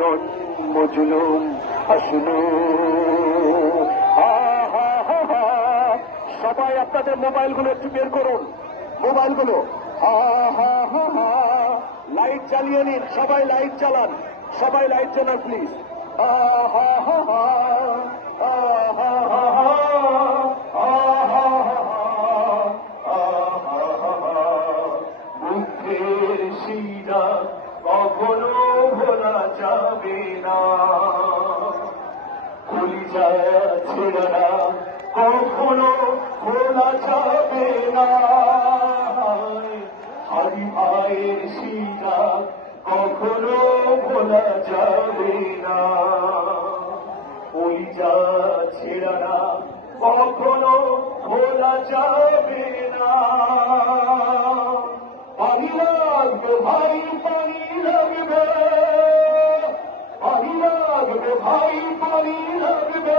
মদন মজলুম হাসনু। সবাই আপনাদের মোবাইলগুলো একটু বের করুন, মোবাইলগুলো। লাইট জ্বালিয়ে নিন, সবাই লাইট চালান, সবাই লাইট চালান প্লিজ। বুদ্ধের শিরা কখনো ভোলা যাবে না, কলিজা ছেড়ে না কখনো ভোলা যাবে না। হারি ভাইয়ের শিরা কখনো ভোলা যাবে না, কলিজা ছেড়ে না কখনো ভোলা যাবে না। পানি লাগবে ভাই, পানি লাগবে, পানি লাগবে ভাই, পানি লাগবে।